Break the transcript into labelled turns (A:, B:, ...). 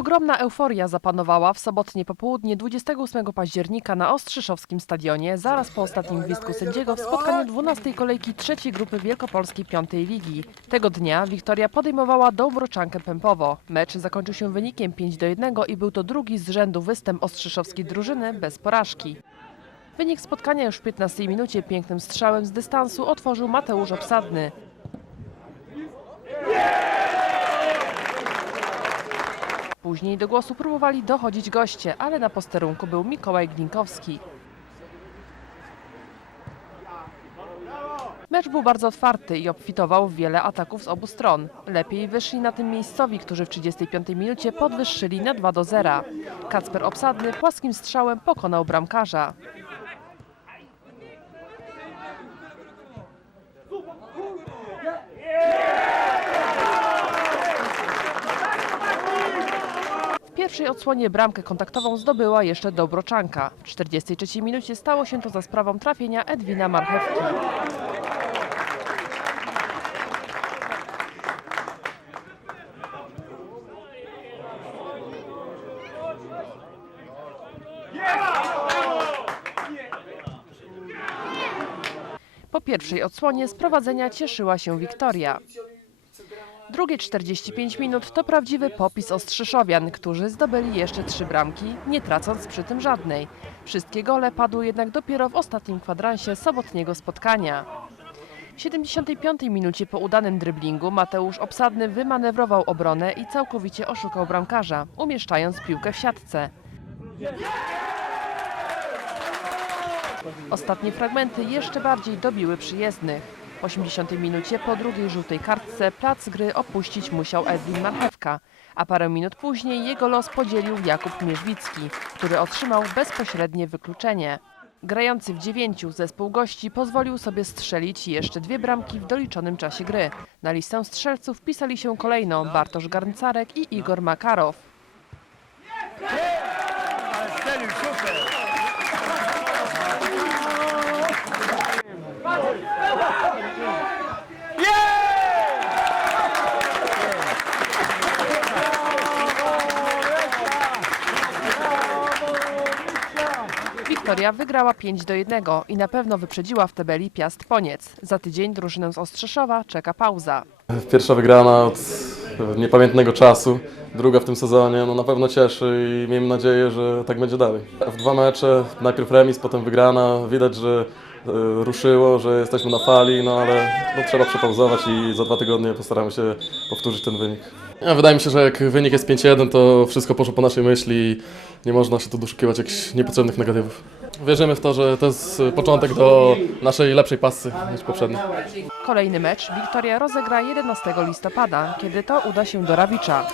A: Ogromna euforia zapanowała w sobotnie popołudnie 28 października na Ostrzyszowskim Stadionie, zaraz po ostatnim gwizdku sędziego w spotkaniu 12 kolejki trzeciej grupy Wielkopolskiej Piątej Ligi. Tego dnia Wiktoria podejmowała Dąbroczankę Pępowo. Mecz zakończył się wynikiem 5 do 1 i był to drugi z rzędu występ ostrzyszowskiej drużyny bez porażki. Wynik spotkania już w 15 minucie pięknym strzałem z dystansu otworzył Mateusz Obsadny. Później do głosu próbowali dochodzić goście, ale na posterunku był Mikołaj Glinkowski. Mecz był bardzo otwarty i obfitował w wiele ataków z obu stron. Lepiej wyszli na tym miejscowi, którzy w 35 minucie podwyższyli na 2 do 0. Kacper Obsadny płaskim strzałem pokonał bramkarza. W pierwszej odsłonie bramkę kontaktową zdobyła jeszcze Dobroczanka. W 43 minucie stało się to za sprawą trafienia Edwina Marchewki. Po pierwszej odsłonie z prowadzenia cieszyła się Wiktoria. Drugie 45 minut to prawdziwy popis Ostrzyszowian, którzy zdobyli jeszcze trzy bramki, nie tracąc przy tym żadnej. Wszystkie gole padły jednak dopiero w ostatnim kwadransie sobotniego spotkania. W 75 minucie po udanym dryblingu Mateusz Obsadny wymanewrował obronę i całkowicie oszukał bramkarza, umieszczając piłkę w siatce. Ostatnie fragmenty jeszcze bardziej dobiły przyjezdnych. W 80 minucie po drugiej żółtej kartce plac gry opuścić musiał Edwin Marchewka, a parę minut później jego los podzielił Jakub Mierzwicki, który otrzymał bezpośrednie wykluczenie. Grający w dziewięciu zespół gości pozwolił sobie strzelić jeszcze dwie bramki w doliczonym czasie gry. Na listę strzelców wpisali się kolejno Bartosz Garncarek i Igor Makarow. Wiktoria wygrała 5 do 1 i na pewno wyprzedziła w tabeli Piast Poniec. Za tydzień drużynę z Ostrzeszowa czeka pauza.
B: Pierwsza wygrana od niepamiętnego czasu, druga w tym sezonie, no na pewno cieszy i miejmy nadzieję, że tak będzie dalej. W dwa mecze, najpierw remis, potem wygrana, widać, że ruszyło, że jesteśmy na fali, no ale no, trzeba przepauzować i za dwa tygodnie postaramy się powtórzyć ten wynik. Ja, wydaje mi się, że jak wynik jest 5-1, to wszystko poszło po naszej myśli i nie można się tu doszukiwać jakichś niepotrzebnych negatywów. Wierzymy w to, że to jest początek do naszej lepszej pasy niż poprzednio.
A: Kolejny mecz Wiktoria rozegra 11 listopada, kiedy to uda się do Rawicza.